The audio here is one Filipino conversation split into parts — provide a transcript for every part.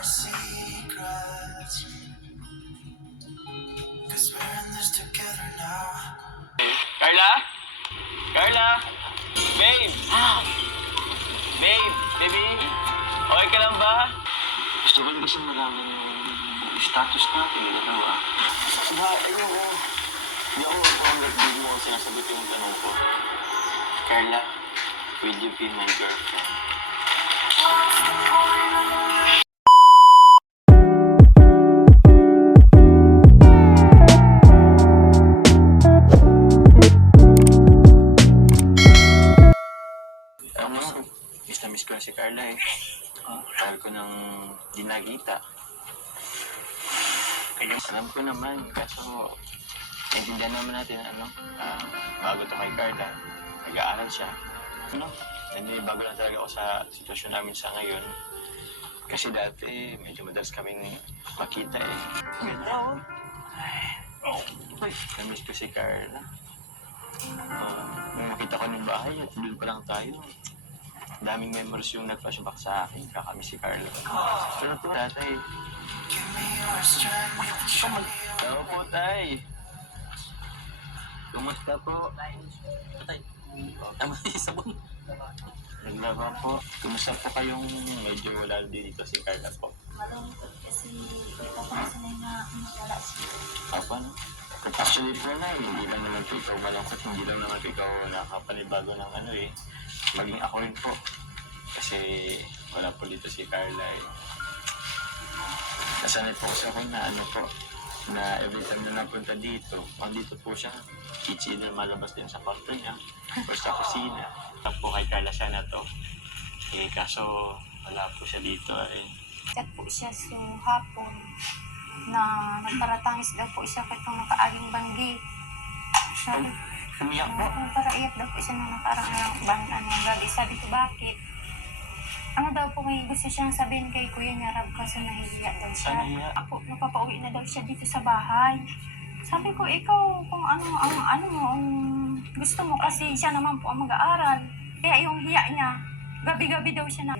our secrets. Cause we're in this together now. Carla? Carla? Babe! Babe! Baby? Okay ka lang ba? Gusto ko lang kasi malaman yung status natin, dalawa. Ayoko. Hindi ako mapanggap din mo ang sinasagot yung tanong ko. Carla, will you be my girlfriend? Miss na miss ko na si Carla eh. Tagal ko nang di nakita. Alam ko naman, kaso naiintindihan naman natin, bago to kay Carla, nag-aaral siya. Bago lang talaga ako sa sitwasyon namin sa ngayon. Kasi dati, medyo madalas kaming makita eh. Ganda namiss ko si Carla. Nung nakita ko ng bahay at doon pa lang tayo, daming memories yung nag-flashback sa akin, kakamiss si Carla. Pero po, tatay. Hello po, tay. Kumusta po? Tay. Tama yung sabon. Naglaba po. Kumusta po kayong medyo wala dito si Carla po? Malungkot kasi hindi ko nasanay na wala siya. Apa, no? Actually po na, hindi lang naman po ikaw malungkot, hindi lang naman po ikaw nakapanibago ng maging ako rin po. Kasi wala po dito si Carla eh. Nasanay po kasi ako na na every time na napunta dito, dito po siya, kitchen na malabas din sa kwarto niya, o sa kusina. Po kay Carla siya na to. Eh, kaso wala po siya dito eh. Chat po siya sa hapon na nagparatangis daw po siya katong nakaaling banggi. Sabi, Umiyak po? para iyak daw po siya na nakarang gabi. Sabi ko, bakit? Ano daw po may gusto siyang sabihin kay Kuya niya Rab kasi nahihiya daw siya. Nahihiya? Ako, napapauwi na daw siya dito sa bahay. Sabi ko, ikaw kung ang gusto mo kasi siya naman po ang mag-aaral. Kaya yung hiya niya, gabi-gabi daw siya na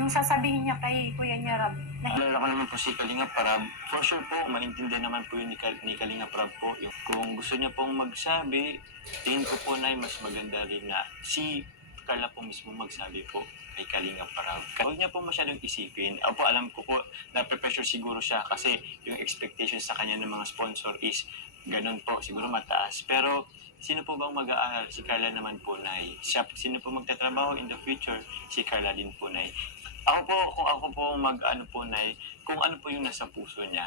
yung sasabihin niya kay Kuya niya Rab. Alala ko naman po si Kalinga Prab. For sure po, maintindihan naman po yun ni Kalinga Prab po. Kung gusto niya pong magsabi, tingin ko po na mas maganda rin na si Carla po mismo magsabi po kay Kalinga Prab. Huwag niya po masyadong isipin. Ako po, alam ko po, na-pressure siguro siya kasi yung expectations sa kanya ng mga sponsor is ganun po, siguro mataas. Pero sino po bang mag-aaral? Si Carla naman po, Nay. Sino po magtatrabaho in the future? Si Carla din po, Nay. Kung ako po Nay, kung ano po yung nasa puso niya,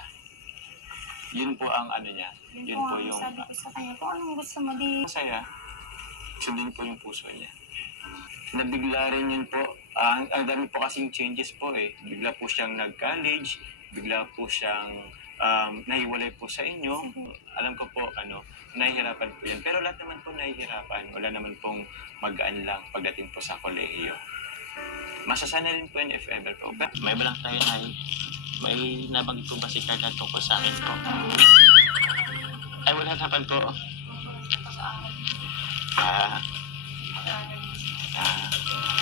yun po ang niya. Yun po yung sabi ko sa kanya, kung anong gusto mo di. masaya. Sundin po yung puso niya. Nabigla rin yun po. Ang dami po kasing changes po eh. Bigla po siyang nag-college, bigla po siyang nahiwalay po sa inyo. Alam ko po, nahihirapan po yan. Pero lahat naman po nahihirapan. Wala naman pong magaan lang pagdating po sa kolehiyo. Masasana rin po yun if ever po. May ba lang tayo may nabanggit po ba si Carla tungkol sa akin po? Ay, wala naman po.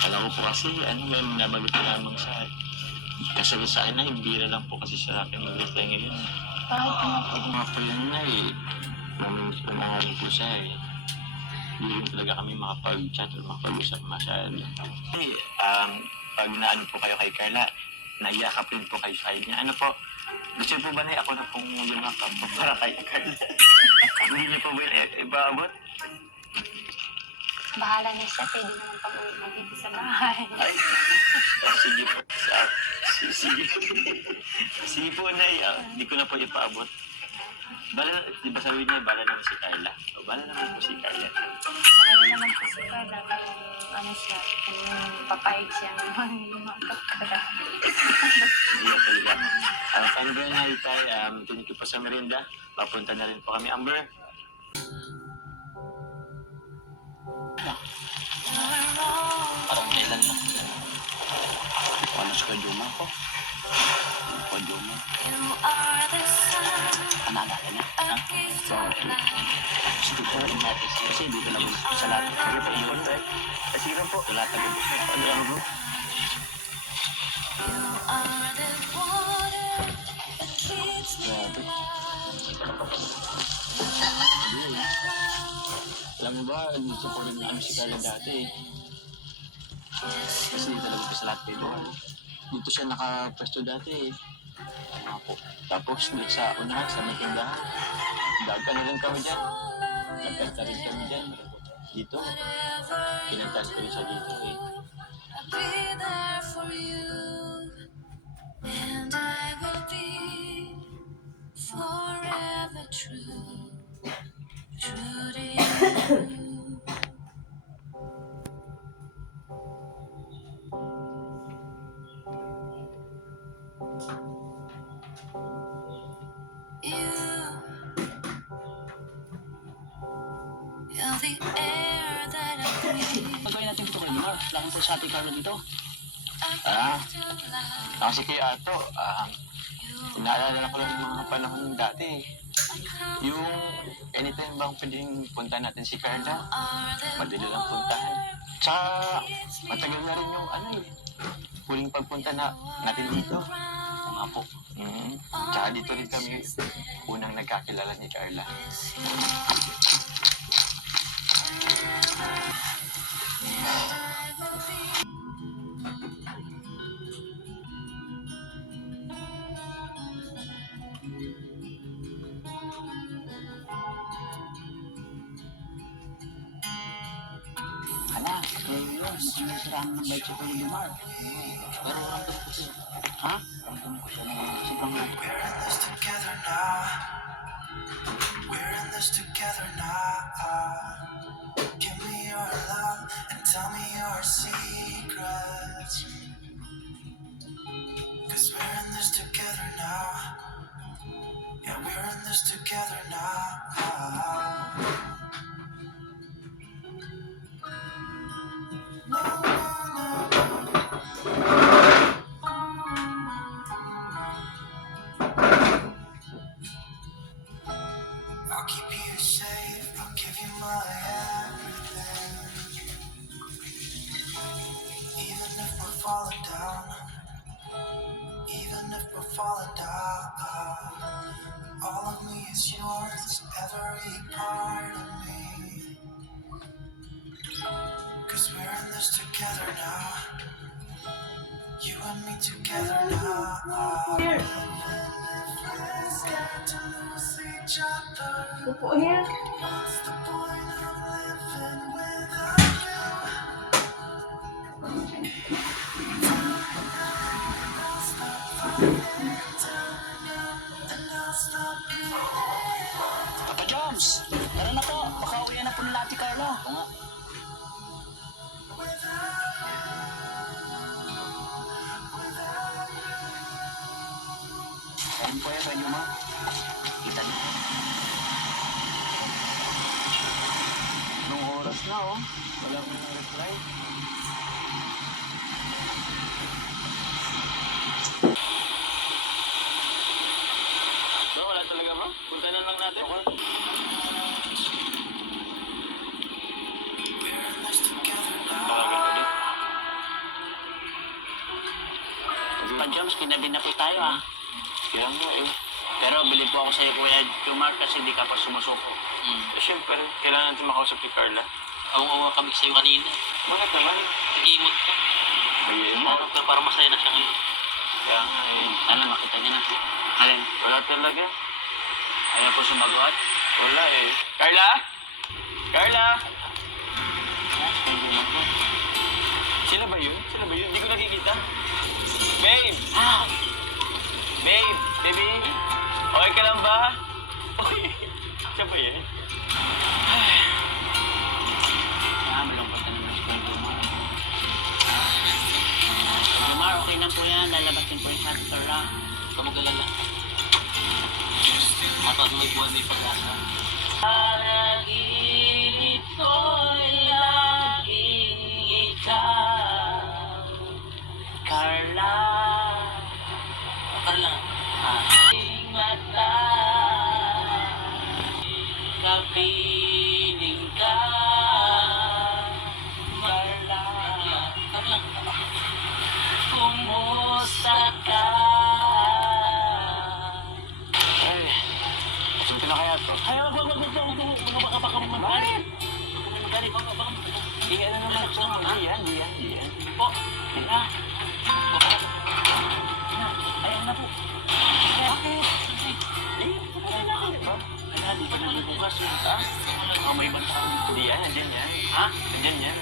Alam ko po kasi, may nabanggit ko lamang sa kasali sa akin na bira lang po kasi sa akin mag-reply ngayon. Kahit ano po. Mga pa yun na eh. Umangalan po siya eh. Hindi rin talaga kami makapag-chat o makapag-usap masyado. Pag naano po kayo kay Carla, naiyakap rin po kayo sa niya. Ano po, gusto po ba na ako na pong lumakap po para kay Carla? Hindi niyo po ba ibaabot? Bahala na siya, pwede naman pag-uwi mo dito sa bahay. Ay, sige po. Sige. Sige po, Nay. Hindi ko na po ipaabot. Di ba sabi niya, bala naman si Carla? O, bala naman po si Carla. Bahala naman po si Carla kung siya, kung papayag siya naman lumakap talaga. Hindi talaga. Paano ba yun, Nay, Tay? Thank you po sa merinda. Papunta na rin po kami, Amber. Parang kailan lang. Ano sa kadyuma ko? Kadyuma. Panalala na? Ha? Sige po, natin. Kasi dito lang sa lahat. Sige po, ikot tayo. Sige po. Sa lahat. Ano lang po? ba, dito ko rin ano si Carla dati. Kasi hindi talaga ko sa lahat kayo doon. Dito siya nakapwesto dati. Tama po. Tapos doon sa unahan, sa may tindahan. Daga na rin kami dyan. Nagkanta rin kami dyan. Dito. Pinantas ko rin siya dito eh. I'll be there for you, and I will be forever true, true to you. You're the air that I breathe. Pagawin natin dito kay Limar. Lang po sa ating Carlo dito. Ah, kasi kay Ato, naalala ko lang yung mga panahon dati. Yung anytime bang pwedeng punta natin si Carla, madali lang puntahan. Tsaka matagal na rin yung huling pagpunta natin dito. Nga po. Tsaka dito rin kami unang nagkakilala ni Carla. Hala, yun. Mukhang nasiraan ng bike ko yung Limar. Pero ramdam ko siya. Ha? Ramdam ko siya na sobrang We're in this together now. We're in this together now. Give me your love and tell me your secrets. 'Cause we're in this together now. Yeah, we're in this together now. I'll keep you safe, I'll give you my everything. Even if we're falling down, even if we're falling down, all of me is yours, every part of me. 'Cause we're in this together now. You and me together now. Even if we're scared to lose each other. What's the point of living without you? I'll stop fighting, and I'll stop bleeding. Papa Joms! Tara na po. Baka uwian na po nila Ate Carla. Oo nga. Kain po yan, Banyo Ma. Kita niyo. Nung oras na wala akong reply. So, wala talaga bro? Punta na lang natin. We're in this together now. Pa Joms, kinabi na po tayo Kaya nga Pero bilib po ako sa iyo, Kuya Jomar, kasi di ka pa sumusuko. Siyempre, kailangan natin makausap kay Carla. Awang-awa kami sa'yo kanina. Bakit naman? Nag-iimod ka. Ayun Parang na parang masaya na siya ngayon. Kaya nga Sana makita niya na. Alin? wala talaga. Ayaw po sumagot. Wala Carla? Carla? Sila ba yun? Hindi ko nakikita. Babe! Babe! Baby! Okay ka lang ba? Okay. Siya ba yan? Malungkot ka naman si Jomar. Jomar, okay na po yan. Lalabas din po yung sa Carla. Kamugalala. Dapat magbuwan may pag-asa. Panaginip ko'y laging ikaw, Carla. Carla. Aking mata, kapiling ka, Carla. Carla. Kumusta ka? Ay, asan ka na kaya to? Ay, wag, baka Hindi yan. Po, yan na. Ayan na po. Bakit? Wala na ako. Di pa nalibukas yung taas. May banta ako. Hindi yan, andyan yan. Ha? Andyan yan.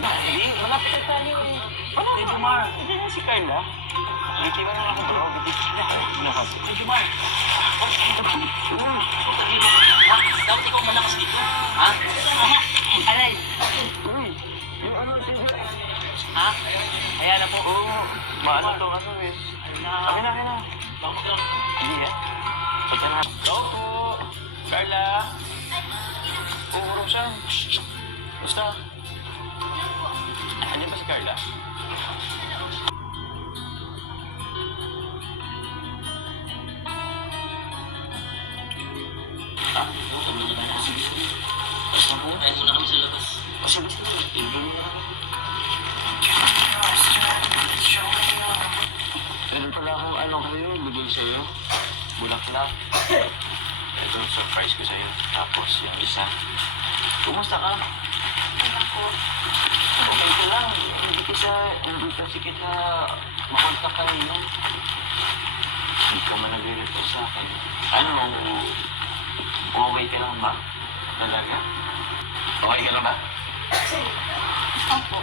Hindi, malapit na tayo eh. Hey, Jumar. Andyan na si Carla. Hindi ba naman ako bro? Hey, Jumar. Dapat ikaw malakas dito. Ha? Aray. Uy, yung ano, ha? Kaya na po. Oo. Maano to, ano eh. Kami na. Hindi yan. Pagka na. Hello po. Carla. Oo, Rosan. Basta. Ano ba si Carla? Ah, sige. Basta po, ito na kami sa labas. Sige. Ibig mo na kami. Meron pala akong ano kayo, bigay sa'yo. Bulaklak. Ito, surprise ko sa'yo. Tapos yung isa. Kumusta ka? Okay ko lang. Hindi kasi kita makontak kanina. Hindi ka man nagre-reply sa akin. Ano, okay ka lang ba? Talaga? Okay ka lang ba? Opo.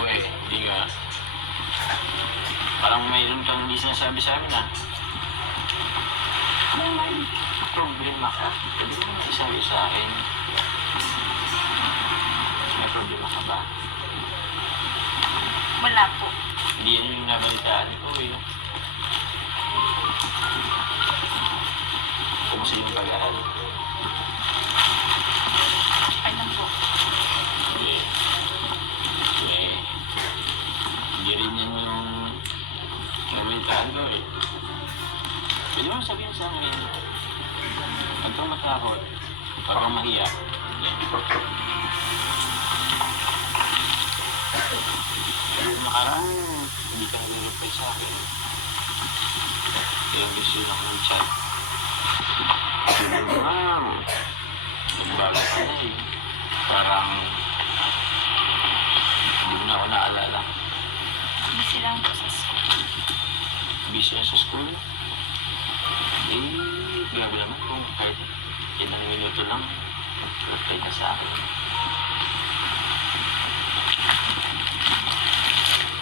Uy, hindi ka. Parang mayroon kang hindi sinasabi sa amin, ha? May problema ka. Pwede mo nasasabi sa akin. May problema ka ba? Wala po. Hindi yan yung nabalitaan ko, eh. Kumusta yung pag-aaral? Ano po? Hindi rin yan yung nabalitaan ko, eh. Pwede mo sabihin sa akin, huwag kang matakot, huwag kang mahiya. Yung nakaraan, hindi ka nag-reply sa akin. Kaya gusto lang ng chat. Ma'am, nagbago ka na eh. Parang hindi mo na ako naalala. Busy lang po sa school. Busy na sa school. Grabe naman kung kahit ilang minuto lang, reply ka sa akin.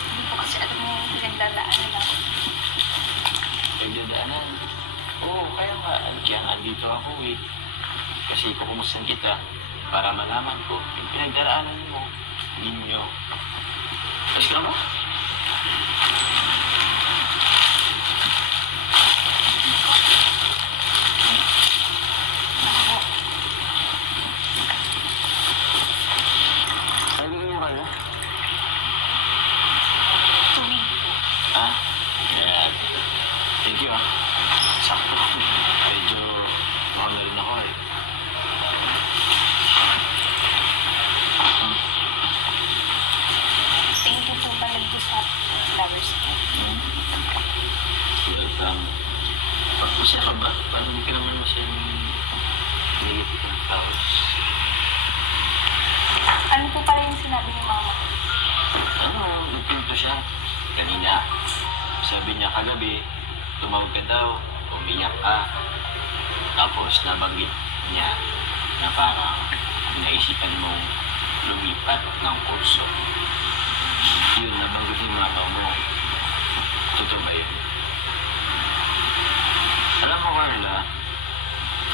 Hindi po kasi alam mo pinagdadaanan ako. Pagdadaanan. Oo, kaya nga. Kaya nga andito ako eh. Kasi kukumustahan kita para malaman ko yung pinagdaraanan mo, ninyo. Ayos ka ba? Ano yung kaya? Tuwing po. Ah? Yan. Thank you ah. Sakto. Medyo mahal na rin ako eh. Thank you po pala po sa flowers po. Welcome. Masaya ka ba? Parang hindi ka naman masyadong negative ng flowers. Ano po pala yung sinabi ni mama? Ano, nagpinto siya. Kanina. Sabi niya kagabi, tumawag ka daw, umiyak ka. Tapos nabanggit niya na parang naisipan mong lumipat ng kurso. Yun, nabanggit yung mama mo. Totoo ba yun? Alam mo, Carla,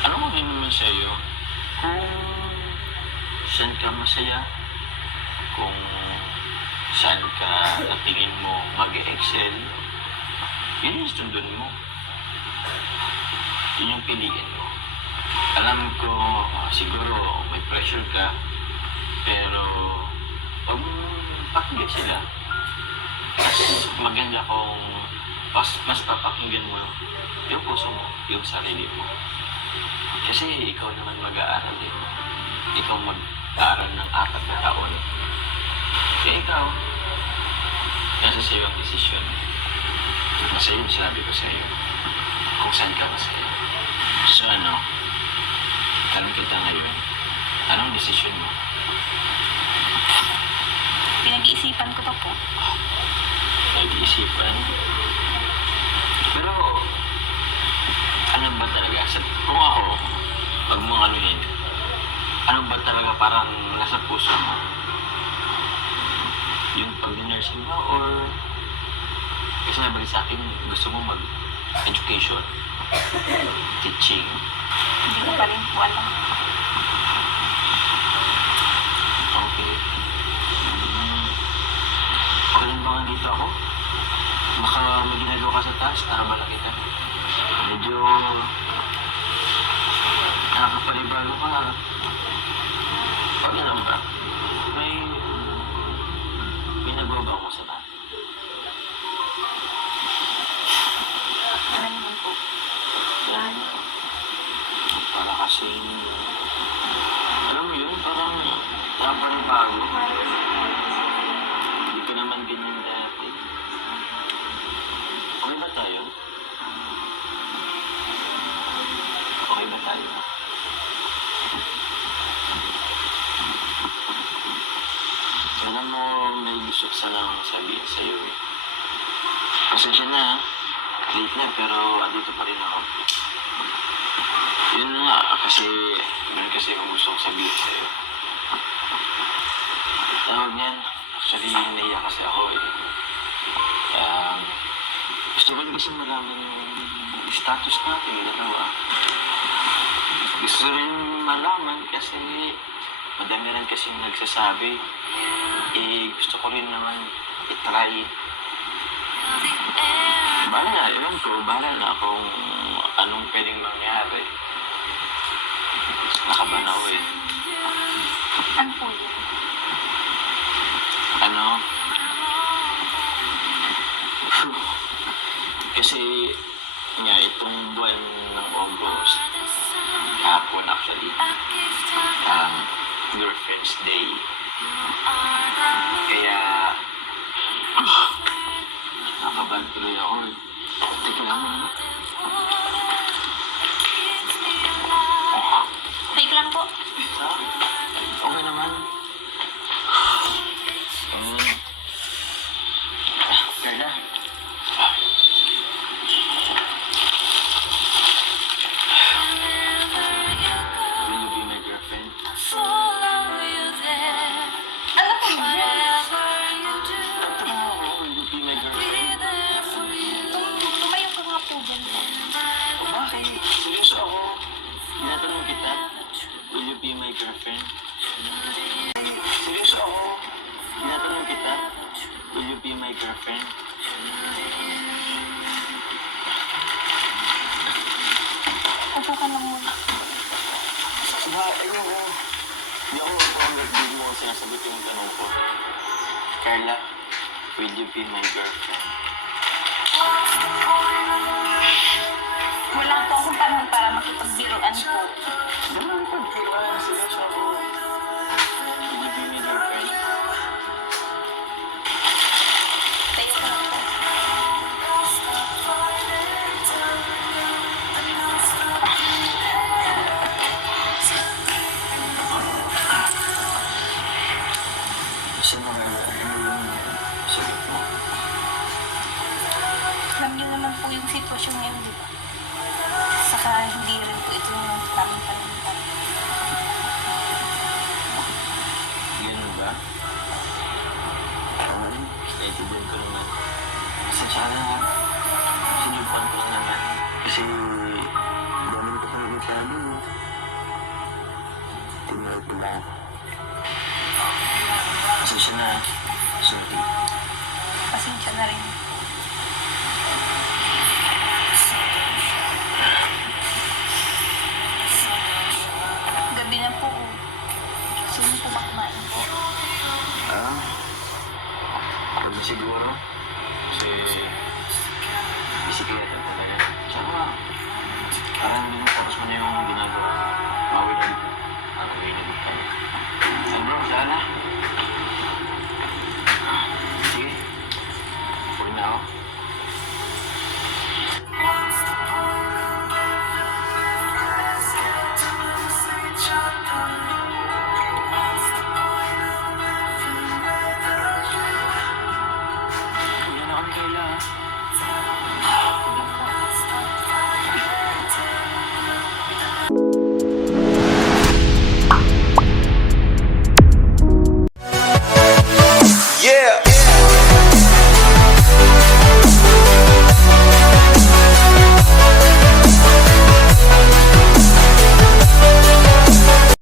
alam mo din naman sa'yo, kung saan ka masaya, kung saan ka natingin mo mag-excel, yun yung sundin mo. Yun yung piliin mo. Alam ko, siguro may pressure ka, pero huwag mo pakinggan sila. Mas maganda kung mas papakinggan mo yung puso mo, yung sarili mo. Kasi ikaw naman mag-aaral eh. Ikaw mag-aaral ng 4 na taon. Kaya ikaw, nasa sa'yo ang desisyon. Nasa yun, sinabi ko sa'yo. Kung saan ka masaya. So ano, tanong kita ngayon, anong desisyon mo? Pag-iisipan ko pa po. Nag-iisipan. Pero, ano ba talaga? Kung ako, pag mo ano yun, ano ba talaga parang nasa puso mo? Yung pag-nursing ba or kasi nabalik sa akin, gusto mo mag-education, teaching. Hindi ko pa rin po alam. Okay. Okay lang ba nga dito ako? Baka may ginagawa ka sa taas para malaki ka. Medyo nakakapanibago ka. Okay lang ba? May nagawa mo sa bahay. Ano naman po? Yan. Para kasi, alam mo yun, parang nakapanibago. Hindi ka naman ganyan dati. Okay ba tayo? Okay ba tayo? Alam mo, may gusto ko sanang sabihin sa'yo eh. Pasensya na, late na pero andito pa rin ako. Yun nga, kasi meron kasi akong gusto kong sabihin sa'yo. Tawag niyan, actually naiyak kasi ako eh. Gusto ko rin kasi malaman yung status natin, dalawa. Gusto rin malaman kasi madami rin kasi nagsasabi. Gusto ko rin naman itry. Bahala na kung anong pwedeng mangyari. Nakabanaw eh. Ano po yun? Ano? Kasi nga itong buwan ng August, kahapon actually, Girlfriend's Day. Kaya, nakabahan tuloy ako eh. Teka lang ano? Wait lang po. Okay naman. Carla. Will you be my girlfriend? Ano po yun? Tatanong ako, will you be my girlfriend? Tumayo ka nga po dyan. Bakit? Seryoso ako. Tinatanong kita, will you be my girlfriend? Seryoso ako. Tinatanong kita, will you be my girlfriend? Upo ka lang muna. Ayoko. Hindi ako mapapagod. Hindi mo sinasagot yung tanong ko. Carla, will you be my girlfriend? Wala po akong panahon para makipagbiruan po. Ano ko? Seryoso ako. Will you be my girlfriend? Tayo ka lang po. Kasi ano yung sagot mo? Alam niyo naman po yung sitwasyon ngayon, di ba? Saka hindi rin po ito yung tamang panalitan. Ganun ba? Oo. Naitibuan ko naman. Kasi sana sinubukan ko naman. Kasi